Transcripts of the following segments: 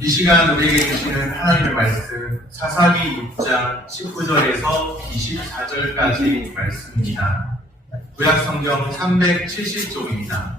이 시간 우리에게 주시는 하나님의 말씀 사사기 6장 19절에서 24절까지 말씀입니다. 구약성경 370쪽입니다.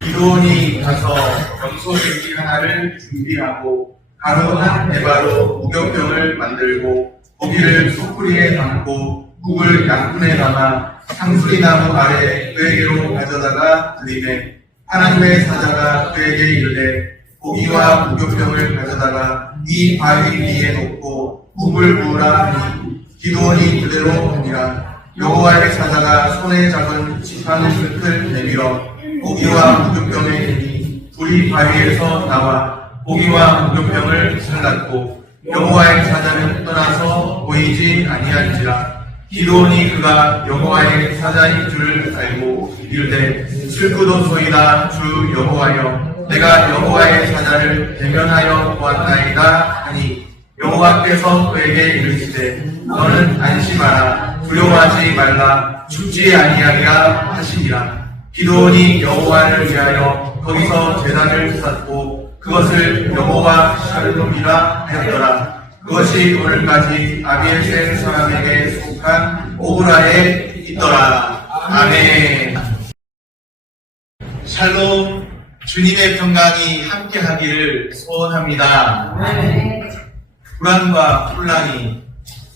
기드온이 가서 염소새끼 하나를 준비하고 가루 한 에바로 무교병을 만들고 고기를 소쿠리에 담고 국을 양푼에 담아 상수리나무 아래 그에게로 가져다가 드리매 하나님의 사자가 그에게 이르되 고기와 무교병을 가져다가 이 바위 위에 놓고 국을 부으라 하니 기드온이 그대로 하니라. 여호와의 사자가 손에 잡은 지팡이 끝을 내밀어 고기와 무교병에 대니 불이 바위에서 나와 고기와 무교병을 살랐고 여호와의 사자는 떠나서 보이지 아니한지라. 기드온이 그가 여호와의 사자인 줄을 알고 이르되 슬프도소이다 주 여호와여 내가 여호와의 사자를 대면하여 보았나이다 하니 여호와께서 그에게 이르시되 너는 안심하라 두려워하지 말라 죽지 아니하리라 하시니라. 기드온이 여호와를 위하여 거기서 제단을 쌓고 그것을 여호와 샬롬이라 하였더라. 그것이 오늘까지 아비에셀 사람에게 속한 오브라에 있더라. 아멘. 샬롬. 주님의 평강이 함께하기를 소원합니다. 불안과 혼란이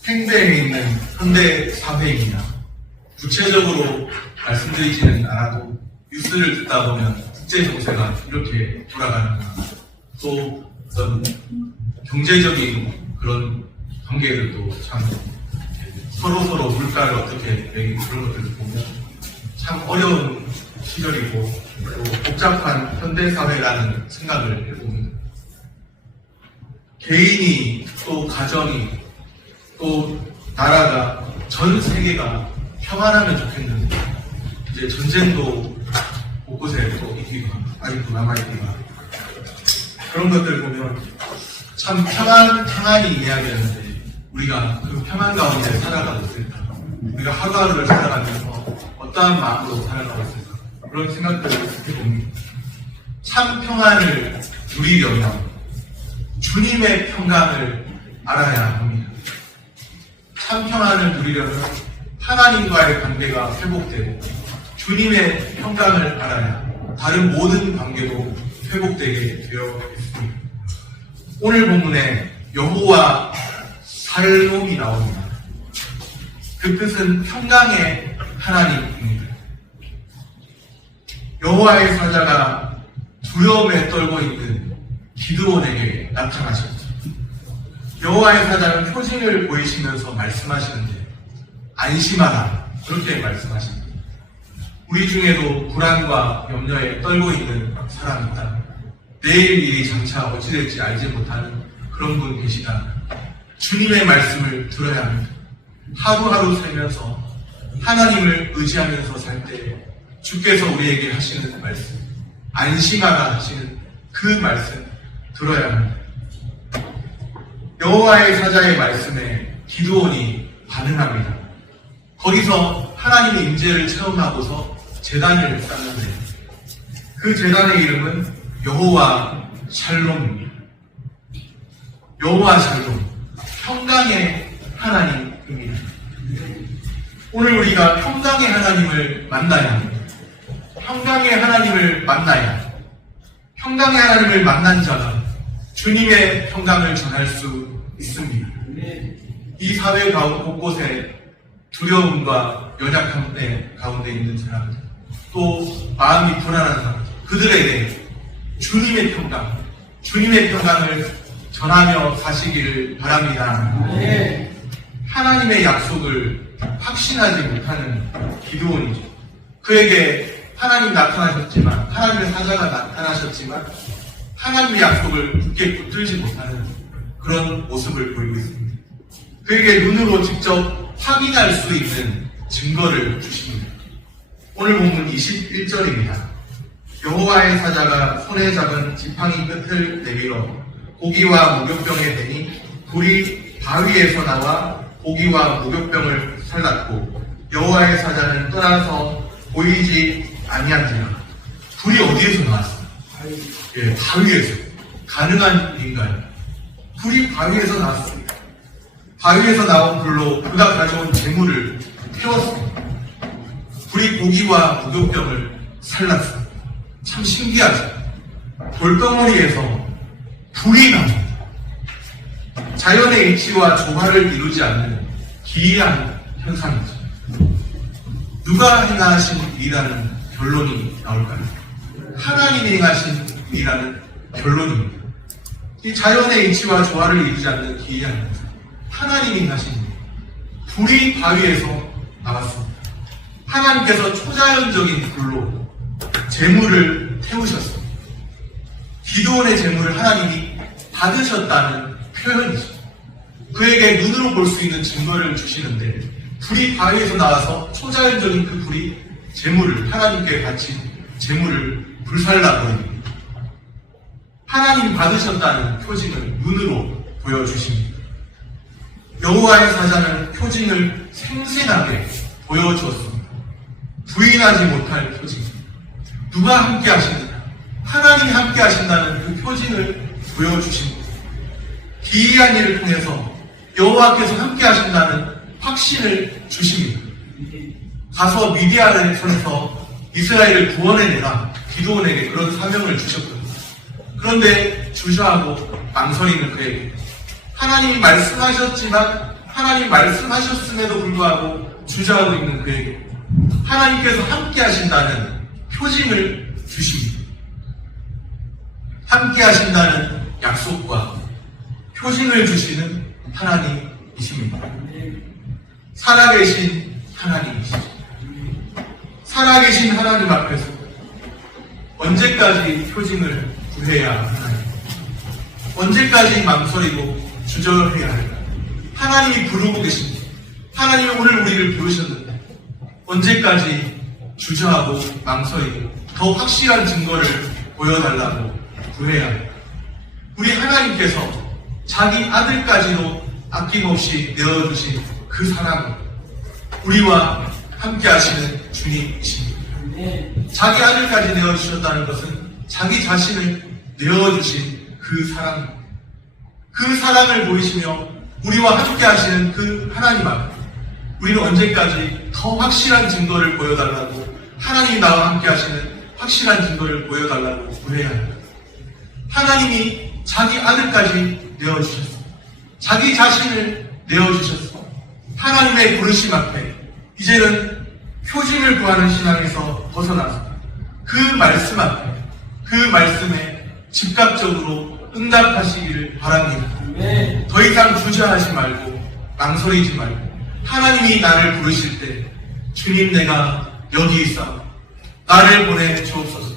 팽배해 있는 현대 사회입니다. 구체적으로 말씀드리지는 않아도 뉴스를 듣다 보면 국제 정세가 이렇게 돌아가는구나. 또 어떤 경제적인 그런 관계들도 참 서로 물가를 어떻게 매기고 그런 것들을 보면 참 어려운 시절이고 또 복잡한 현대사회라는 생각을 해봅니다. 개인이 또 가정이 또 나라가 전 세계가 평안하면 좋겠는데 이제 전쟁도 곳곳에 또 있기가 아직도 남아있기가 그런 것들을 보면 참 평안이 이야기하는데 우리가 그 평안 가운데 살아가고 있을까? 우리가 하루하루를 살아가면서 어떠한 마음으로 살아가고 있을까? 그런 생각들을 해봅니다. 참 평안을 누리려면 주님의 평강을 알아야 합니다. 참 평안을 누리려면 하나님과의 관계가 회복되고 주님의 평강을 알아야 다른 모든 관계도 회복되게 되어 있습니다. 오늘 본문에 여호와 샬롬이 나옵니다. 그 뜻은 평강의 하나님입니다. 여호와의 사자가 두려움에 떨고 있는 기드온에게 나타나셨죠. 여호와의 사자는 표징을 보이시면서 말씀하시는데 안심하라 그렇게 말씀하십니다. 우리 중에도 불안과 염려에 떨고 있는 사람이 있다. 내일 일이 장차 어찌 될지 알지 못하는 그런 분 계시다. 주님의 말씀을 들어야 합니다. 하루하루 살면서 하나님을 의지하면서 살 때 주께서 우리에게 하시는 말씀, 안심하라 하시는 그 말씀 들어야 합니다. 여호와의 사자의 말씀에 기드온이 반응합니다. 거기서 하나님의 임재를 체험하고서 제단을 쌓는데 그 제단의 이름은 여호와 샬롬입니다. 여호와 샬롬, 평강의 하나님입니다. 오늘 우리가 평강의 하나님을 만나야 합니다. 평강의 하나님을 만나야 평강의 하나님을 만난 자가 주님의 평강을 전할 수 있습니다. 이 사회 곳곳에 두려움과 연약함 가운데 있는 사람들, 또 마음이 불안한 사람들, 그들에게 주님의 평강을 전하며 사시기를 바랍니다. 하나님의 약속을 확신하지 못하는 기드온이죠. 그에게 하나님 나타나셨지만, 하나님의 사자가 나타나셨지만 하나님의 약속을 굳게 붙들지 못하는 그런 모습을 보이고 있습니다. 그에게 눈으로 직접 확인할 수 있는 증거를 주십니다. 오늘 본문 21절입니다. 여호와의 사자가 손에 잡은 지팡이 끝을 내밀어 고기와 무교병에 대니 불이 바위에서 나와 고기와 무교병을 살랐고 여호와의 사자는 떠나서 보이지 아니한지라. 불이 어디에서 나왔어요? 바위에서. 가능한 일인가요? 불이 바위에서 나왔습니다. 바위에서 나온 불로 그가 가져온 재물을 태웠습니다. 불이 고기와 무교병을 살랐습니다. 참 신기하죠? 돌덩어리에서 불이 나옵니다. 자연의 이치와 조화를 이루지 않는 기이한 현상이죠. 누가 행하신 일이라는 결론이 나올까요? 하나님이 행하신 일이라는 결론입니다. 이 자연의 이치와 조화를 이루지 않는 기이한 현상, 하나님이 행하신 일. 불이 바위에서 나왔습니다. 하나님께서 초자연적인 불로 재물을 태우셨습니다. 기드온의 재물을 하나님이 받으셨다는 표현이죠. 그에게 눈으로 볼 수 있는 증거를 주시는데 불이 바위에서 나와서 초자연적인 그 불이 재물을, 하나님께 바친 재물을 불살라 보입니다. 하나님 받으셨다는 표징을 눈으로 보여주십니다. 여호와의 사자는 표징을 생생하게 보여주었습니다. 부인하지 못할 표징. 누가 함께 하시느냐? 하나님이 함께 하신다는 그 표징을 보여주십니다. 기이한 일을 통해서 여호와께서 함께 하신다는 확신을 주십니다. 가서 미디안의 손에서 이스라엘을 구원해내라. 기드온에게 그런 사명을 주셨거든요. 그런데 주저하고 망설이는 그에게 하나님이 말씀하셨지만 하나님 말씀하셨음에도 불구하고 주저하고 있는 그에게 하나님께서 함께 하신다는 표징을 주십니다. 함께 하신다는 약속과 표징을 주시는 하나님이십니다. 살아계신 하나님이시죠. 살아계신 하나님 앞에서 언제까지 표징을 구해야 하나요? 언제까지 망설이고 주저해야 할까요? 하나님이 부르고 계십니다. 하나님이 오늘 우리를 부르셨는데 언제까지 주저하고 망설이고 더 확실한 증거를 보여달라고 구해야 할까요? 우리 하나님께서 자기 아들까지도 아낌없이 내어주신 그 사랑을 우리와 함께 하시는 주님이십니다. 자기 아들까지 내어주셨다는 것은 자기 자신을 내어주신 그 사랑, 그 사랑을 보이시며 우리와 함께 하시는 그 하나님 앞에 우리는 언제까지 더 확실한 증거를 보여달라고, 하나님이 나와 함께 하시는 확실한 증거를 보여달라고 구해야 합니다. 하나님이 자기 아들까지 내어주셨습니다. 자기 자신을 내어주셨습니다. 하나님의 부르심 앞에 이제는 표징을 구하는 신앙에서 벗어나서 그 말씀 앞에, 그 말씀에 즉각적으로 응답하시기를 바랍니다. 더 이상 주저하지 말고 망설이지 말고 하나님이 나를 부르실 때 주님 내가 여기 있어 나를 보내 주옵소서.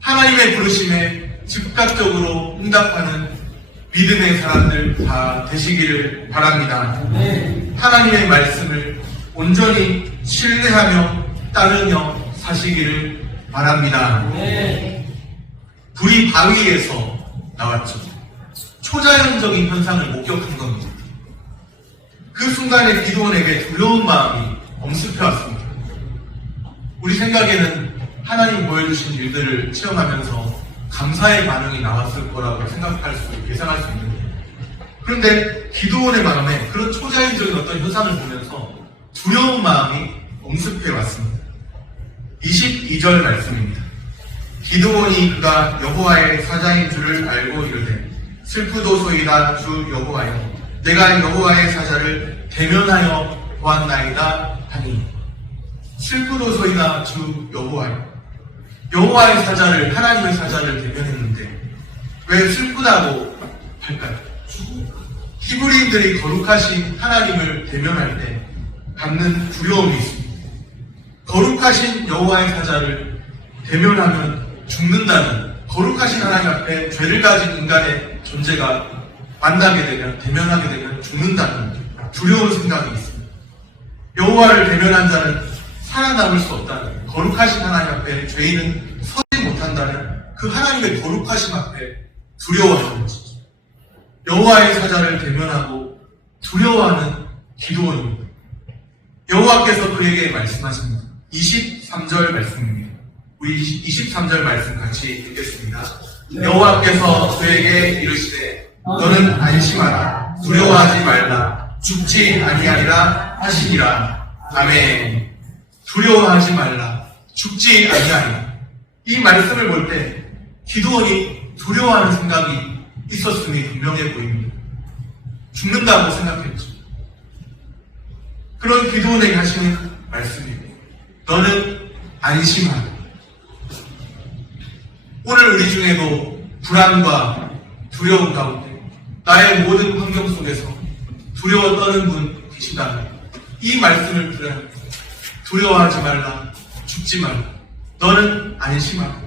하나님의 부르심에 즉각적으로 응답하는 믿음의 사람들 다 되시기를 바랍니다. 하나님의 말씀을 온전히 신뢰하며 따르며 사시기를 바랍니다. 불이 바위에서 나왔죠. 초자연적인 현상을 목격한 겁니다. 그 순간에 기드온에게 두려운 마음이 엄습해왔습니다. 우리 생각에는 하나님 보여주신 일들을 체험하면서 감사의 반응이 나왔을 거라고 생각할 수, 예상할 수 있는데, 그런데 기드온의 마음에 그런 초자연적인 어떤 현상을 보면서 두려운 마음이 엄습해 왔습니다. 22절 말씀입니다. 기드온이 그가 여호와의 사자인 줄을 알고 이르되 슬프도소이다 주 여호와여 내가 여호와의 사자를 대면하여 보았나이다 하니. 슬프도소이다 주 여호와여, 여호와의 사자를, 하나님의 사자를 대면했는데 왜 슬프다고 할까요? 히브리인들이 거룩하신 하나님을 대면할 때 받는 두려움이 있습니다. 거룩하신 여호와의 사자를 대면하면 죽는다는, 거룩하신 하나님 앞에 죄를 가진 인간의 존재가 만나게 되면, 대면하게 되면 죽는다는 두려운 생각이 있습니다. 여호와를 대면한 자는 살아남을 수 없다는, 거룩하신 하나님 앞에 죄인은 서지 못한다는 그 하나님의 거룩하심 앞에 두려워하는 것이죠. 여호와의 사자를 대면하고 두려워하는 기드온입니다. 여호와께서 그에게 말씀하십니다. 23절 말씀입니다. 우리 23절 말씀 같이 읽겠습니다. 여호와께서 그에게 이르시되 너는 안심하라 두려워하지 말라 죽지 아니하리라 하시니라. 아멘. 두려워하지 말라 죽지 아니하리라. 이 말씀을 볼 때 기드온이 두려워하는 생각이 있었음이 분명해 보입니다. 죽는다고 생각했죠. 그런 기드온에게 하시는 말씀입니다. 너는 안심하라. 오늘 우리 중에도 불안과 두려움 가운데 나의 모든 환경 속에서 두려워 떠는 분 계시다면 이 말씀을 들어야 합니다. 두려워하지 말라 죽지 말라 너는 안심하라.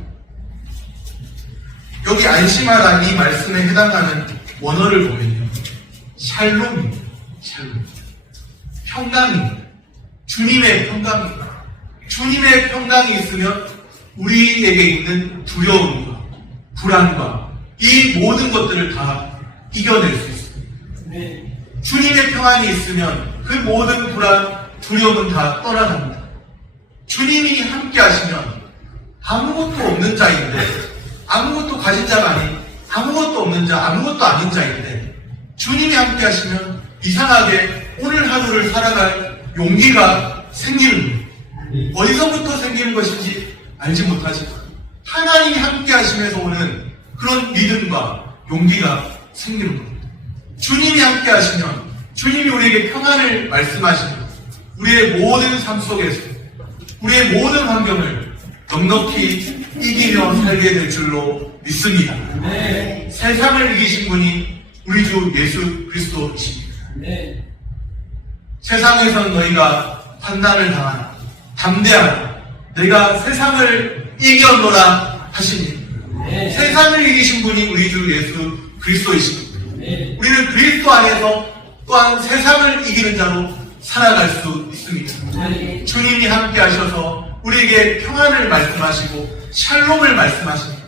여기 안심하라 이 말씀에 해당하는 원어를 보면요 샬롬입니다. 샬롬. 평강입니다. 주님의 평강입니다. 주님의 평강이 있으면 우리에게 있는 두려움과 불안과 이 모든 것들을 다 이겨낼 수 있습니다. 네. 주님의 평안이 있으면 그 모든 불안, 두려움은 다 떠나갑니다. 주님이 함께 하시면 아무것도 없는 자인데 아무것도 가진 자가 아닌 아무것도 없는 자, 아무것도 아닌 자인데 주님이 함께 하시면 이상하게 오늘 하루를 살아갈 용기가 생기는 거예요. 어디서부터 생기는 것인지 알지 못하지만 하나님이 함께 하시면서 오는 그런 믿음과 용기가 생기는 겁니다. 주님이 함께 하시면 주님이 우리에게 평안을 말씀하시면 우리의 모든 삶 속에서 우리의 모든 환경을 넉넉히 이기며 살게 될 줄로 믿습니다. 네. 세상을 이기신 분이 우리 주 예수 그리스도이십니다. 네. 세상에선 너희가 환난을 당하나 담대하라 내가 세상을 이겼노라 하시니 네. 세상을 이기신 분이 우리 주 예수 그리스도이십니다. 네. 우리는 그리스도 안에서 또한 세상을 이기는 자로 살아갈 수 있습니다. 네. 주님이 함께 하셔서 우리에게 평안을 말씀하시고 샬롬을 말씀하십니다.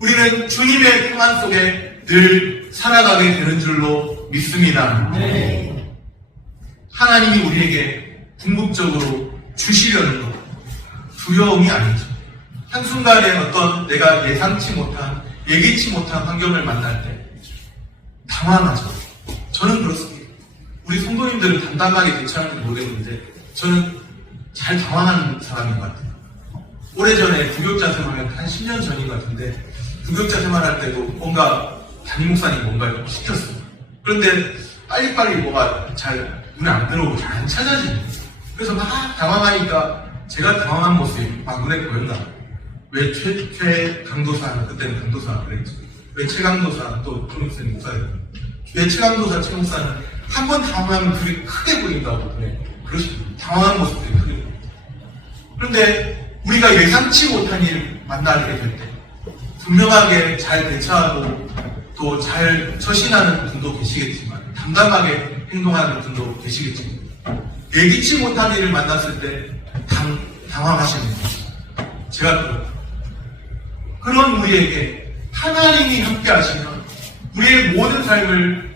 우리는 주님의 평안 속에 늘 살아가게 되는 줄로 믿습니다. 네. 하나님이 우리에게 궁극적으로 주시려는 것 두려움이 아니죠. 한순간에 어떤 내가 예상치 못한 예기치 못한 환경을 만날 때 당황하죠. 저는 그렇습니다. 우리 성도님들은 담담하게 대처하는지 모르겠는데 저는 잘 당황하는 사람인 것 같아요. 오래전에 부교육자 생활을 한 10년 전인 것 같은데 부교육자 생활할 때도 뭔가 담임 목사님 뭔가를 시켰어요. 그런데 빨리빨리 뭐가 잘 눈에 안 들어오고 잘 안 찾아집니다. 그래서 막 당황하니까 제가 당황한 모습이 막 눈에 보였나. 왜 최강도사, 그때는 강도사 그랬죠. 왜 최강도사, 또 초록색 목사예요. 왜 최강도사, 최 목사는 한 번 당황하면 그게 크게 보인다고 그러시거든요. 당황한 모습들이 크게 보입니다. 그런데 우리가 예상치 못한 일 만나게 될 때 분명하게 잘 대처하고 또 잘 처신하는 분도 계시겠지만 담담하게 행동하는 분도 계시겠지만 예기치 못한 일을 만났을 때 당황하시는 거죠. 제가 그런 우리에게 하나님이 함께 하시면 우리의 모든 삶을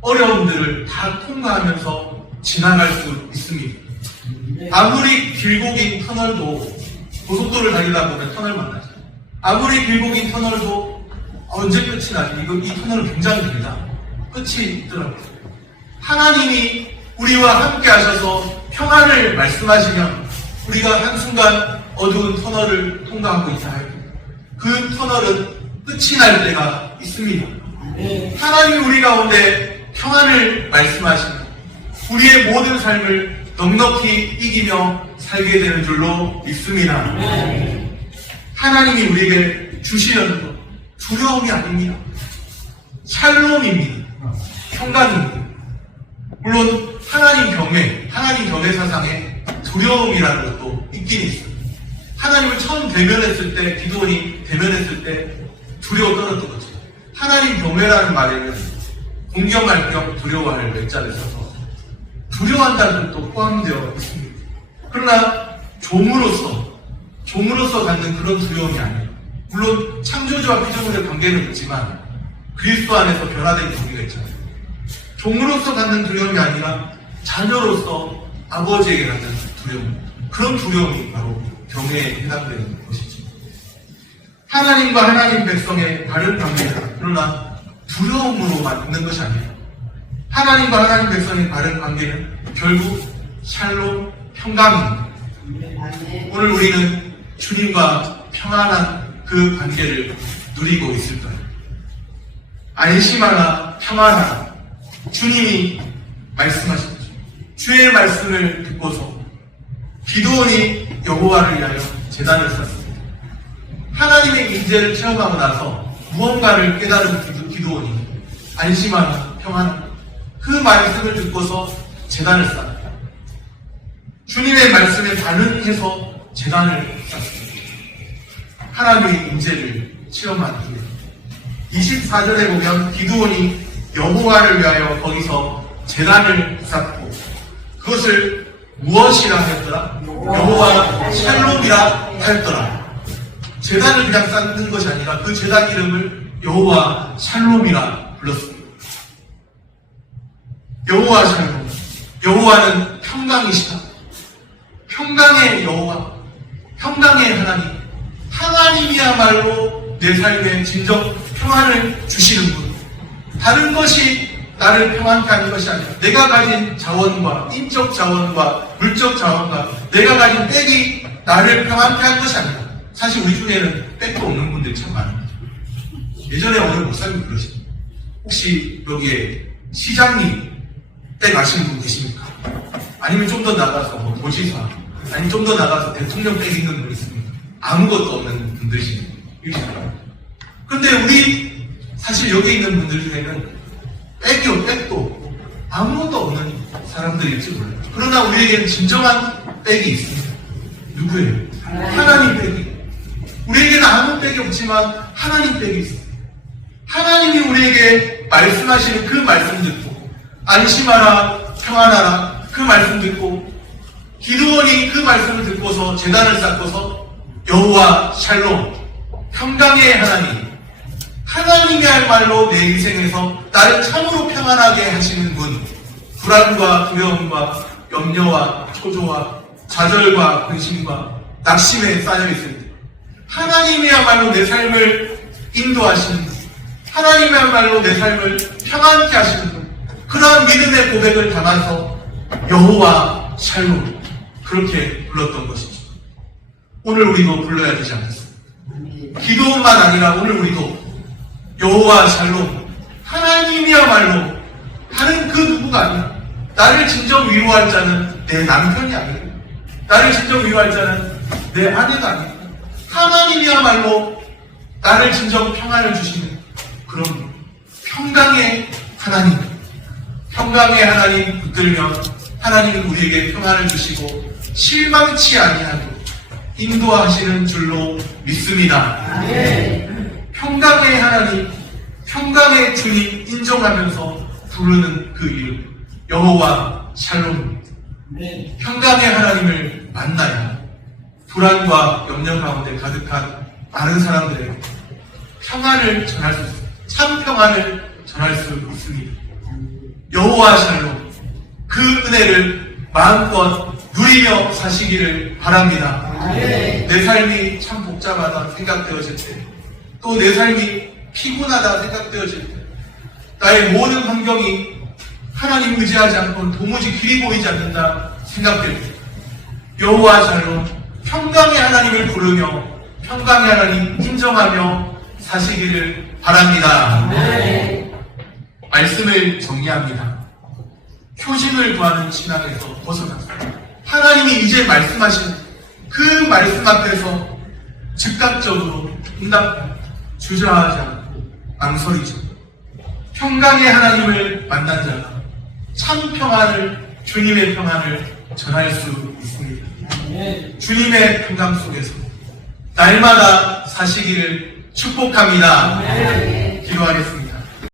어려움들을 다 통과하면서 지나갈 수 있습니다. 아무리 길고 긴 터널도 고속도로를 달리다 보면 터널 만나죠. 아무리 길고 긴 터널도 언제 끝이 나지? 이 터널은 굉장히 길다. 끝이 있더라고요. 하나님이 우리와 함께 하셔서 평안을 말씀하시면 우리가 한순간 어두운 터널을 통과하고 있다 할 때 그 터널은 끝이 날 때가 있습니다. 하나님이 우리 가운데 평안을 말씀하시면 우리의 모든 삶을 넉넉히 이기며 살게 되는 줄로 믿습니다. 하나님이 우리에게 주시려는 것 두려움이 아닙니다. 샬롬입니다. 평강입니다. 물론 하나님 경외 사상에 두려움이라는 것도 있긴 있어요. 하나님을 처음 대면했을 때, 기드온이 대면했을 때 두려워 떨었던 거죠. 하나님 경외라는 말에는 공경할 겸 두려워할 외자를 써서 두려워한다는 것도 포함되어 있습니다. 그러나 종으로서 갖는 그런 두려움이 아니에요. 물론 창조주와 피조물의 관계는 있지만 그리스도 안에서 변화된 관계가 있잖아요. 종으로서 갖는 두려움이 아니라 자녀로서 아버지에게 갖는 두려움, 그런 두려움이 바로 경외에 해당되는 것이죠. 하나님과 하나님 백성의 다른 관계다. 그러나 두려움으로만 있는 것이 아니에요. 하나님과 하나님 백성의 다른 관계는 결국 샬롬, 평강입니다. 오늘 우리는 주님과 평안한 그 관계를 누리고 있을까요? 안심하라, 평안하라. 주님이 말씀하셨죠. 주의 말씀을 듣고서 기드온이 여호와를 위하여 제단을 쌓습니다. 하나님의 인재를 체험하고 나서 무언가를 깨달은 기드온이 안심하라, 평안하라. 그 말씀을 듣고서 제단을 쌓습니다. 주님의 말씀에 반응해서 제단을 쌓습니다. 하나님의 인재를 체험한 후에 24절에 보면 기드온이 여호와를 위하여 거기서 제단을 쌓고 그것을 무엇이라 했더라? 여호와 샬롬이라 하였더라. 제단을 그냥 쌓는 것이 아니라 그 제단 이름을 여호와 샬롬이라 불렀습니다. 여호와 샬롬, 여호와는 평강이시다. 평강의 여호와, 평강의 하나님, 하나님이야말로 내 삶에 진정 평안을 주시는 분. 다른 것이 나를 평안케 하는 것이 아니라 내가 가진 자원과 인적 자원과 물적 자원과 내가 가진 빽이 나를 평안케 하는 것이 아니라 사실 우리 중에는 빽도 없는 분들이 참 많습니다. 예전에 어느 목사님 그러십니다. 혹시 여기에 시장님 빽 아시는 분 계십니까? 아니면 좀 더 나가서 뭐 도지사 아니면 좀 더 나가서 대통령 빽 있는 분 있습니까? 아무것도 없는 분들이십니다. 그런데 우리 사실 여기 있는 분들 중에는 빽도 없고 아무것도 없는 사람들일지 몰라요. 그러나 우리에게는 진정한 빽이 있습니다. 누구예요? 하나님 빽이. 우리에게는 아무 빽이 없지만 하나님 빽이 있어요. 하나님이 우리에게 말씀하시는 그 말씀 듣고 안심하라, 평안하라 그 말씀 듣고 기드온이 그 말씀을 듣고서 제단을 쌓고서 여호와 샬롬, 평강의 하나님, 하나님이야말로 내 인생에서 나를 참으로 평안하게 하시는 분, 불안과 두려움과 염려와 초조와 좌절과 근심과 낙심에 쌓여 있습니다. 하나님이야말로 내 삶을 인도하시는 분, 하나님이야말로 내 삶을 평안케 하시는 분, 그러한 믿음의 고백을 담아서 여호와 샬롬 그렇게 불렀던 것이죠. 오늘 우리도 불러야 되지 않겠습니까? 기도만 아니라 오늘 우리도 여호와 샬롬, 하나님이야말로 다른 그 누구가 아니라 나를 진정 위로할 자는 내 남편이 아니고 나를 진정 위로할 자는 내 아내가 아니고 하나님이야말로 나를 진정 평안을 주시는 그런 평강의 하나님, 평강의 하나님 붙들면 하나님은 우리에게 평안을 주시고 실망치 아니하고 인도하시는 줄로 믿습니다. 평강의 하나님, 평강의 주님 인정하면서 부르는 그 이름 여호와 샬롬. 평강의 하나님을 만나야 불안과 염려 가운데 가득한 많은 사람들에게 평안을 전할 수 있습니다. 참 평안을 전할 수 있습니다. 여호와 샬롬 그 은혜를 마음껏 누리며 사시기를 바랍니다. 내 삶이 참 복잡하다 생각되어질 때, 또 내 삶이 피곤하다 생각되어질 때, 나의 모든 환경이 하나님 의지하지 않고는 도무지 길이 보이지 않는다 생각될 때, 여호와 샬롬 평강의 하나님을 부르며 평강의 하나님 인정하며 사시기를 바랍니다. 말씀을 정리합니다. 표심을 구하는 신앙에서 벗어나서 하나님이 이제 말씀하신 그 말씀 앞에서 즉각적으로 응답 주저하지 않고 망설이죠. 평강의 하나님을 만난 자가 참 평안을, 주님의 평안을 전할 수 있습니다. 주님의 평강 속에서 날마다 사시기를 축복합니다. 기도하겠습니다.